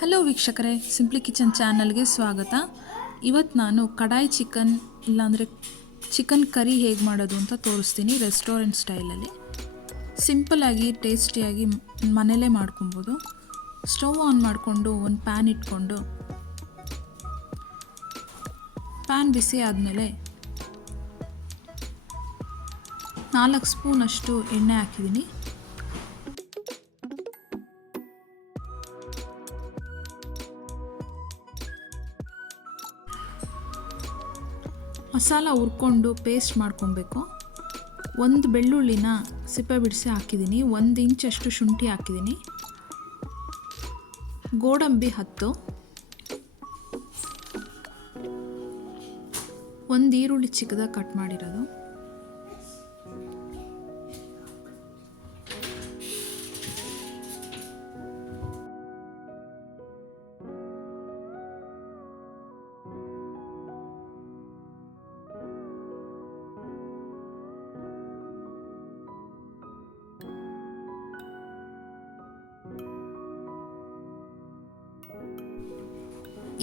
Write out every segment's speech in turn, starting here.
Hello ವೀಕ್ಷಕರೇ, simply kitchen ಚಾನಲ್ಗೆ ಸ್ವಾಗತ. ಇವತ್ತು ನಾನು ಕಡಾಯಿ ಚಿಕನ್ ಇಲ್ಲಾಂದರೆ ಚಿಕನ್ ಕರಿ ಹೇಗೆ ಮಾಡೋದು ಅಂತ ತೋರಿಸ್ತೀನಿ. ರೆಸ್ಟೋರೆಂಟ್ ಸ್ಟೈಲಲ್ಲಿ ಸಿಂಪಲ್ಲಾಗಿ ಟೇಸ್ಟಿಯಾಗಿ ಮನೇಲೇ ಮಾಡ್ಕೊಬೋದು. ಸ್ಟವ್ ಆನ್ ಮಾಡಿಕೊಂಡು ಒಂದು ಪ್ಯಾನ್ ಇಟ್ಕೊಂಡು ಪ್ಯಾನ್ ಬಿಸಿ ಆದಮೇಲೆ 4 ಸ್ಪೂನಷ್ಟು ಎಣ್ಣೆ ಹಾಕಿದ್ದೀನಿ. ಮಸಾಲ ಹುರ್ಕೊಂಡು ಪೇಸ್ಟ್ ಮಾಡ್ಕೊಬೇಕು. ಒಂದು ಬೆಳ್ಳುಳ್ಳಿನ ಸಿಪ್ಪೆ ಬಿಡಿಸಿ ಹಾಕಿದ್ದೀನಿ. 1 ಇಂಚಷ್ಟು ಶುಂಠಿ ಹಾಕಿದ್ದೀನಿ. ಗೋಡಂಬಿ 10, ಒಂದು ಈರುಳ್ಳಿ ಚಿಕ್ಕದಾಗಿ ಕಟ್ ಮಾಡಿರೋದು,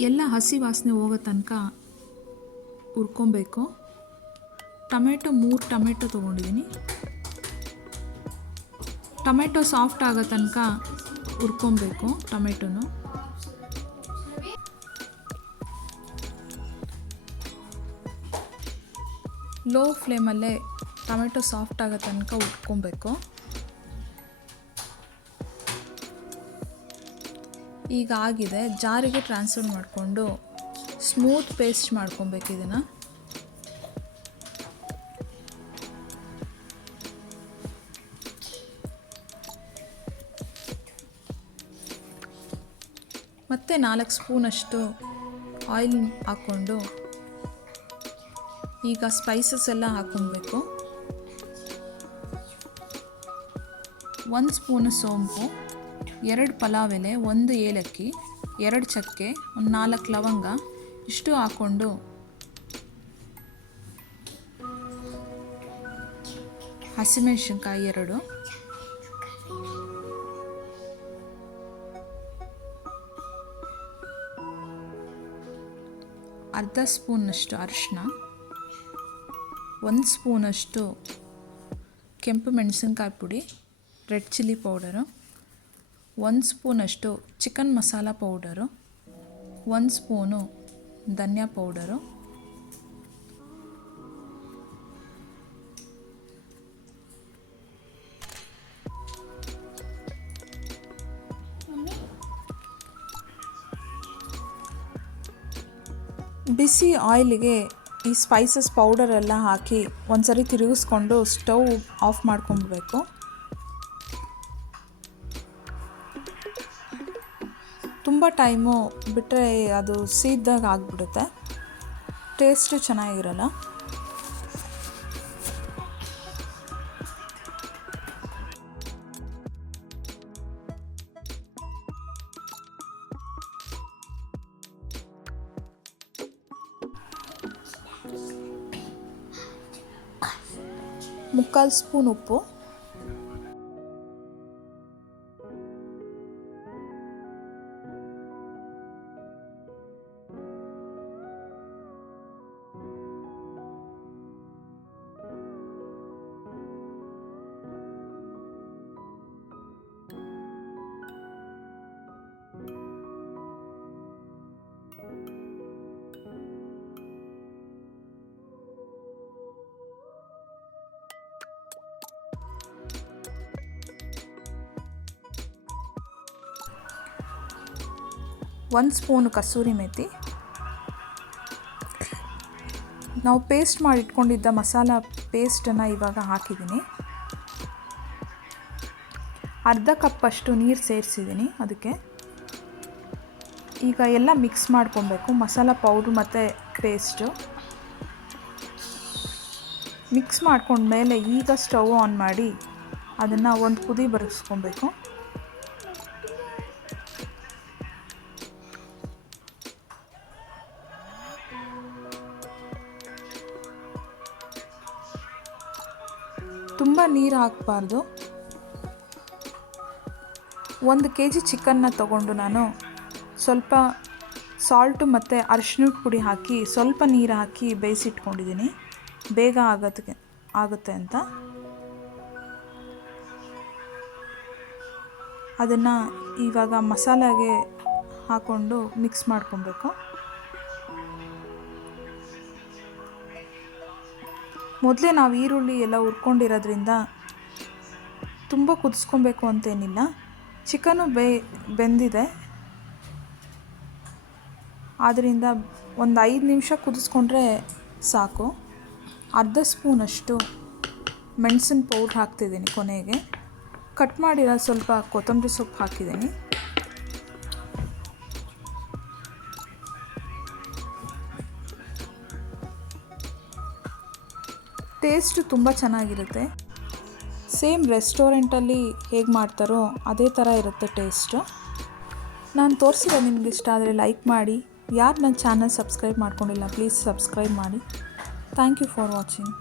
ಎಲ್ಲ ಹಸಿ ವಾಸನೆ ಹೋಗೋ ತನಕ ಹುರ್ಕೊಬೇಕು. ಟೊಮೆಟೊ 3 ಟೊಮೆಟೊ ತೊಗೊಂಡಿದ್ದೀನಿ. ಟೊಮೆಟೊ ಸಾಫ್ಟ್ ಆಗೋ ತನಕ ಹುರ್ಕೊಬೇಕು. ಟೊಮೆಟೊನು ಲೋ ಫ್ಲೇಮಲ್ಲೇ ಟೊಮೆಟೊ ಸಾಫ್ಟ್ ಆಗೋ ತನಕ ಹುರ್ಕೊಬೇಕು. ಈಗ ಆಗಿದೆ, ಜಾರಿಗೆ ಟ್ರಾನ್ಸ್ಫರ್ ಮಾಡಿಕೊಂಡು ಸ್ಮೂತ್ ಪೇಸ್ಟ್ ಮಾಡ್ಕೊಬೇಕು. ಇದನ್ನು ಮತ್ತೆ 4 ಸ್ಪೂನಷ್ಟು ಆಯಿಲ್ ಹಾಕ್ಕೊಂಡು ಈಗ ಸ್ಪೈಸಸ್ ಎಲ್ಲ ಹಾಕ್ಕೊಬೇಕು. 1 ಸ್ಪೂನು ಸೋಂಪು, 2 ಪಲಾವ್ ಎಲೆ, 1 ಏಲಕ್ಕಿ, 2 ಚಕ್ಕೆ, 4 ಲವಂಗ ಇಷ್ಟು ಹಾಕ್ಕೊಂಡು ಹಸಿಮೆಣಸಿನ್ಕಾಯಿ 2, ಅರ್ಧ ಸ್ಪೂನಷ್ಟು ಅರಿಶಿನ, 1 ಸ್ಪೂನಷ್ಟು ಕೆಂಪು ಮೆಣಸಿನ್ಕಾಯಿ ಪುಡಿ, ರೆಡ್ ಚಿಲ್ಲಿ ಪೌಡರು, 1 ಸ್ಪೂನಷ್ಟು ಚಿಕನ್ ಮಸಾಲ ಪೌಡರು, 1 ಸ್ಪೂನು ಧನಿಯಾ ಪೌಡರು, ಬಿಸಿ ಆಯಿಲಿಗೆ ಈ ಸ್ಪೈಸಸ್ ಪೌಡರೆಲ್ಲ ಹಾಕಿ ಒಂದ್ಸರಿ ತಿರುಗಿಸ್ಕೊಂಡು ಸ್ಟವ್ ಆಫ್ ಮಾಡ್ಕೊಳ್ಬೇಕು. ತುಂಬ ಟೈಮು ಬಿಟ್ಟರೆ ಅದು ಸೀದಾಗ ಆಗಿಬಿಡುತ್ತೆ, ಟೇಸ್ಟು ಚೆನ್ನಾಗಿರಲ್ಲ. ಮುಕ್ಕಾಲು ಸ್ಪೂನ್ ಉಪ್ಪು, ಒಂದು ಸ್ಪೂನು ಕಸೂರಿ ಮೇಥಿ, ನಾವು ಪೇಸ್ಟ್ ಮಾಡಿ ಇಟ್ಕೊಂಡಿದ್ದ ಮಸಾಲ ಪೇಸ್ಟನ್ನು ಇವಾಗ ಹಾಕಿದ್ದೀನಿ. ಅರ್ಧ ಕಪ್ಪಷ್ಟು ನೀರು ಸೇರಿಸಿದ್ದೀನಿ ಅದಕ್ಕೆ. ಈಗ ಎಲ್ಲ ಮಿಕ್ಸ್ ಮಾಡ್ಕೊಬೇಕು, ಮಸಾಲ ಪೌಡ್ರು ಮತ್ತು ಪೇಸ್ಟು ಮಿಕ್ಸ್ ಮಾಡ್ಕೊಂಡ್ಮೇಲೆ ಈಗ ಸ್ಟವ್ ಆನ್ ಮಾಡಿ ಅದನ್ನು ಒಂದು ಕುದಿ ಬರಿಸ್ಕೊಬೇಕು. ತುಂಬ ನೀರು ಹಾಕಬಾರ್ದು. 1 kg ಚಿಕನ್ನ ತಗೊಂಡು ನಾನು ಸ್ವಲ್ಪ ಸಾಲ್ಟು ಮತ್ತು ಅರಿಶಿಣದ ಪುಡಿ ಹಾಕಿ ಸ್ವಲ್ಪ ನೀರು ಹಾಕಿ ಬೇಯಿಸಿಟ್ಕೊಂಡಿದ್ದೀನಿ, ಬೇಗ ಆಗುತ್ತೆ ಅಂತ. ಅದನ್ನು ಇವಾಗ ಮಸಾಲೆಗೆ ಹಾಕ್ಕೊಂಡು ಮಿಕ್ಸ್ ಮಾಡ್ಕೊಬೇಕು. ಮೊದಲೇ ನಾವು ಈರುಳ್ಳಿ ಎಲ್ಲ ಹುರ್ಕೊಂಡಿರೋದ್ರಿಂದ ತುಂಬ ಕುದಿಸ್ಕೊಬೇಕು ಅಂತೇನಿಲ್ಲ. ಚಿಕನು ಬೆಂದಿದೆ, ಆದ್ದರಿಂದ ಒಂದು 5 ನಿಮಿಷ ಕುದಿಸ್ಕೊಂಡ್ರೆ ಸಾಕು. ಅರ್ಧ ಸ್ಪೂನಷ್ಟು ಮೆಣಸಿನ ಪೌಡ್ರ್ ಹಾಕ್ತಿದ್ದೀನಿ ಕೊನೆಗೆ. ಕಟ್ ಮಾಡಿರೋ ಸ್ವಲ್ಪ ಕೊತ್ತಂಬರಿ ಸೊಪ್ಪು ಹಾಕಿದ್ದೀನಿ. ಟೇಸ್ಟು ತುಂಬ ಚೆನ್ನಾಗಿರುತ್ತೆ. ಸೇಮ್ ರೆಸ್ಟೋರೆಂಟಲ್ಲಿ ಹೇಗೆ ಮಾಡ್ತಾರೋ ಅದೇ ಥರ ಇರುತ್ತೆ ಟೇಸ್ಟು. ನಾನು ತೋರಿಸಿರೋದು ನಿಮ್ಗೆ ಇಷ್ಟ ಆದರೆ ಲೈಕ್ ಮಾಡಿ. ಯಾರು ನನ್ನ ಚಾನಲ್ ಸಬ್ಸ್ಕ್ರೈಬ್ ಮಾಡ್ಕೊಂಡಿಲ್ಲ ಪ್ಲೀಸ್ ಸಬ್ಸ್ಕ್ರೈಬ್ ಮಾಡಿ. Thank you for watching.